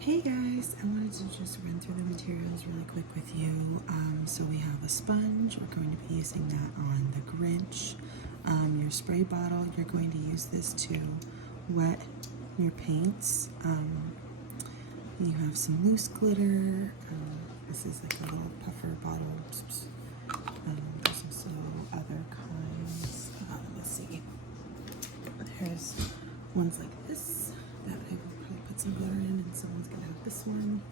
Hey guys, I wanted to just run through the materials really quick with you. So we have a sponge, we're going to be using that on the Grinch. Your spray bottle, you're going to use this to wet your paints. You have some loose glitter. This is like a little puffer bottle. There's also other kinds. Let's see. There's ones like this that I will probably put some glitter in, and someone's gonna have this one.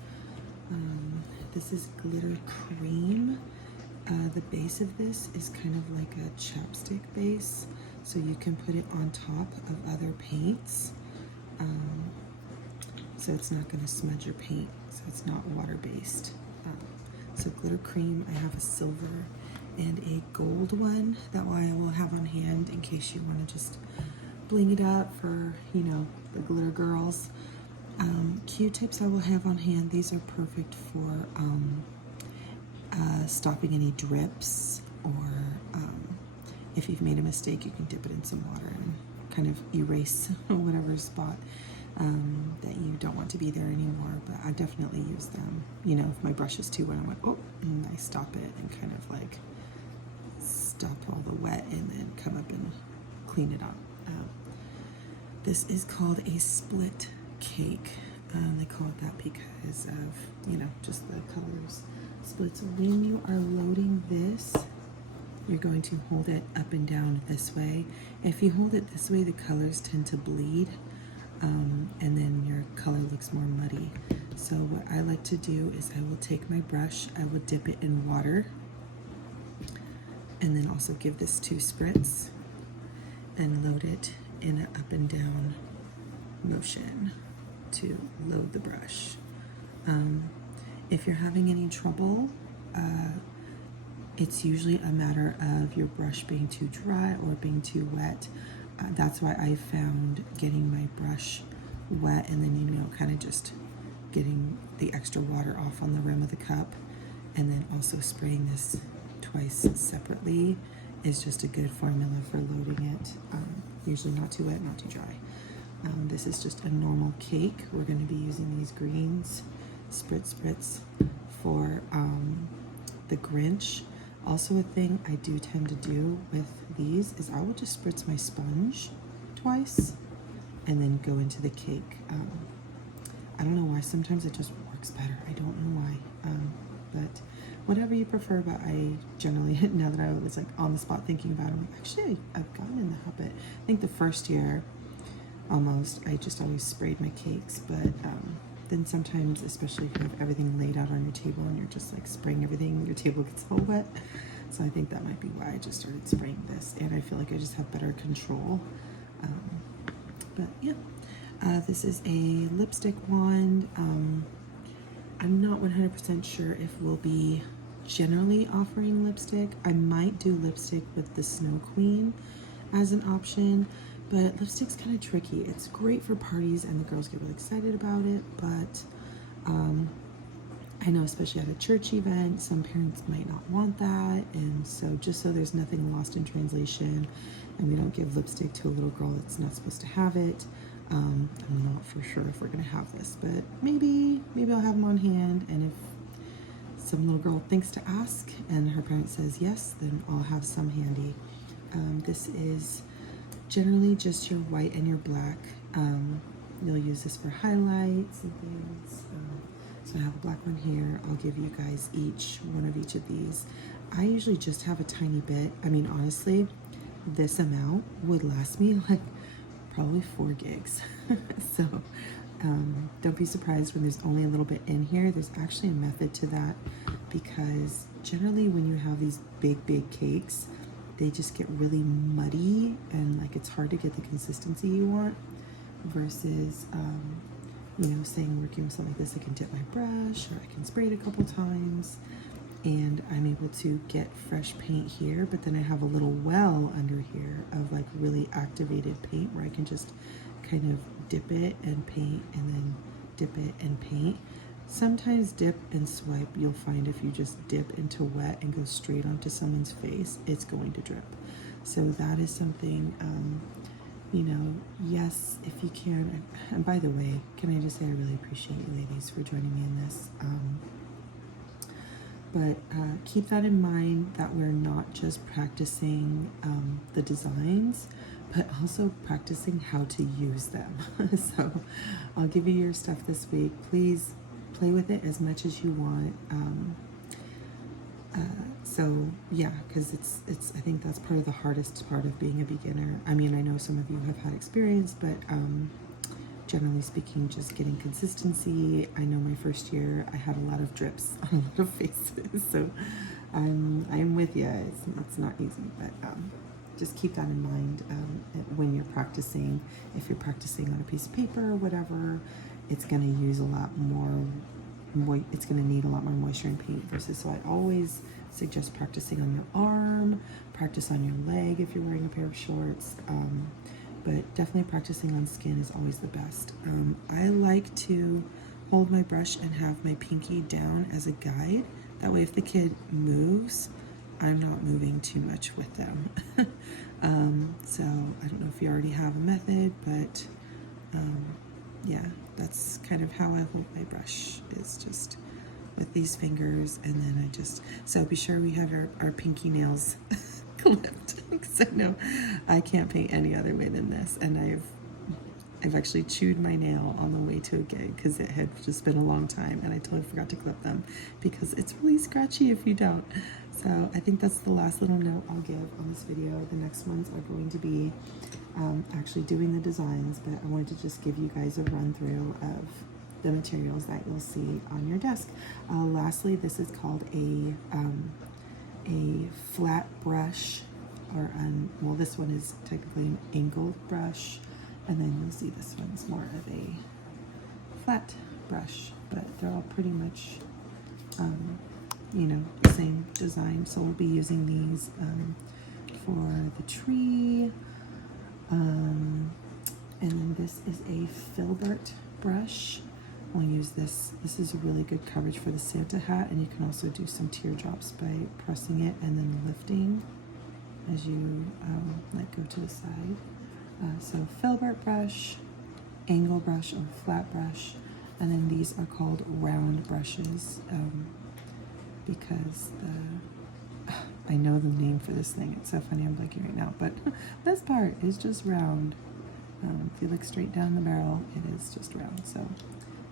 This is glitter cream. The base of this is kind of like a chapstick base, so you can put it on top of other paints. So it's not going to smudge your paint, so it's not water-based. So glitter cream, I have a silver and a gold one. That one I will have on hand in case you want to just bling it up for, you know, the glitter girls. Q-tips I will have on hand. These are perfect for stopping any drips, or if you've made a mistake, you can dip it in some water and kind of erase whatever spot that you don't want to be there anymore. But I definitely use them. You know, if my brush is too wet, I'm like, oh, and I stop it and kind of like stop all the wet and then come up and clean it up. This is called a split cake. They call it that because of, you know, just the colors split. So when you are loading this, you're going to hold it up and down this way. If you hold it this way, the colors tend to bleed, and then your color looks more muddy. So what I like to do is I will take my brush, I will dip it in water, and then also give this 2 spritz and load it in an up and down motion to load the brush. If you're having any trouble, it's usually a matter of your brush being too dry or being too wet. That's why I found getting my brush wet and then, you know, kind of just getting the extra water off on the rim of the cup, and then also spraying this twice separately is just a good formula for loading it. Usually not too wet, not too dry. This is just a normal cake. We're going to be using these greens, spritz for the Grinch. Also, a thing I do tend to do with these is I will just spritz my sponge twice and then go into the cake. I don't know why, sometimes it just works better. I don't know why, but whatever you prefer. But I generally, now that I was like on the spot thinking about it, I'm like, actually I've gotten in the habit. I think the first year almost, I just always sprayed my cakes, but then sometimes, especially if you have everything laid out on your table and you're just like spraying everything, your table gets all wet. So I think that might be why I just started spraying this, and I feel like I just have better control. But yeah, this is a lipstick wand. I'm not 100% sure if we'll be generally offering lipstick. I might do lipstick with the Snow Queen as an option, but lipstick's kind of tricky. It's great for parties and the girls get really excited about it, but I know especially at a church event, some parents might not want that, and so just so there's nothing lost in translation and we don't give lipstick to a little girl that's not supposed to have it, I'm not for sure if we're gonna have this, but maybe I'll have them on hand, and if some little girl thinks to ask and her parent says yes, then I'll have some handy. This is generally just your white and your black. You'll use this for highlights and things. So I have a black one here. I'll give you guys each one of each of these. I usually just have a tiny bit. I mean, honestly, this amount would last me like probably 4 gigs. So don't be surprised when there's only a little bit in here. There's actually a method to that, because generally when you have these big cakes, they just get really muddy and like it's hard to get the consistency you want, versus you know, saying working with something like this, I can dip my brush or I can spray it a couple times and I'm able to get fresh paint here, but then I have a little well under here of like really activated paint where I can just kind of dip it and paint and then dip it and paint. Sometimes dip and swipe, you'll find if you just dip into wet and go straight onto someone's face, it's going to drip. So that is something you know, yes, if you can. And by the way, can I just say I really appreciate you ladies for joining me in this. But keep that in mind, that we're not just practicing the designs, but also practicing how to use them. So I'll give you your stuff this week. Please play with it as much as you want. So yeah, because it's I think that's part of the hardest part of being a beginner. I mean, I know some of you have had experience, but generally speaking, just getting consistency. I know my first year I had a lot of drips on a lot of faces, so I'm with you. It's not easy, but just keep that in mind when you're practicing. If you're practicing on a piece of paper or whatever, it's going to use a lot more. It's going to need a lot more moisture and paint versus. So I always suggest practicing on your arm, practice on your leg if you're wearing a pair of shorts. But definitely practicing on skin is always the best. I like to hold my brush and have my pinky down as a guide. That way if the kid moves, I'm not moving too much with them. So I don't know if you already have a method, but yeah, that's kind of how I hold my brush, is just with these fingers, and then I just, so be sure we have our pinky nails clipped, because I know I can't paint any other way than this, and I've actually chewed my nail on the way to a gig because it had just been a long time and I totally forgot to clip them because it's really scratchy if you don't. So I think that's the last little note I'll give on this video. The next ones are going to be actually doing the designs, but I wanted to just give you guys a run through of the materials that you'll see on your desk. Lastly, this is called a flat brush, or well, this one is technically an angled brush, and then you'll see this one's more of a flat brush, but they're all pretty much you know, the same design. So we'll be using these for the tree, and then this is a filbert brush. We'll use this. This is a really good coverage for the Santa hat, and you can also do some teardrops by pressing it and then lifting as you let go to the side. So filbert brush, angle brush, or flat brush, and then these are called round brushes because I know the name for this thing. It's so funny, I'm blanking right now, but this part is just round. If you look straight down the barrel, it is just round. So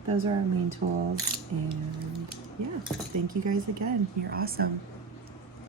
those are our main tools, and yeah, thank you guys again. You're awesome.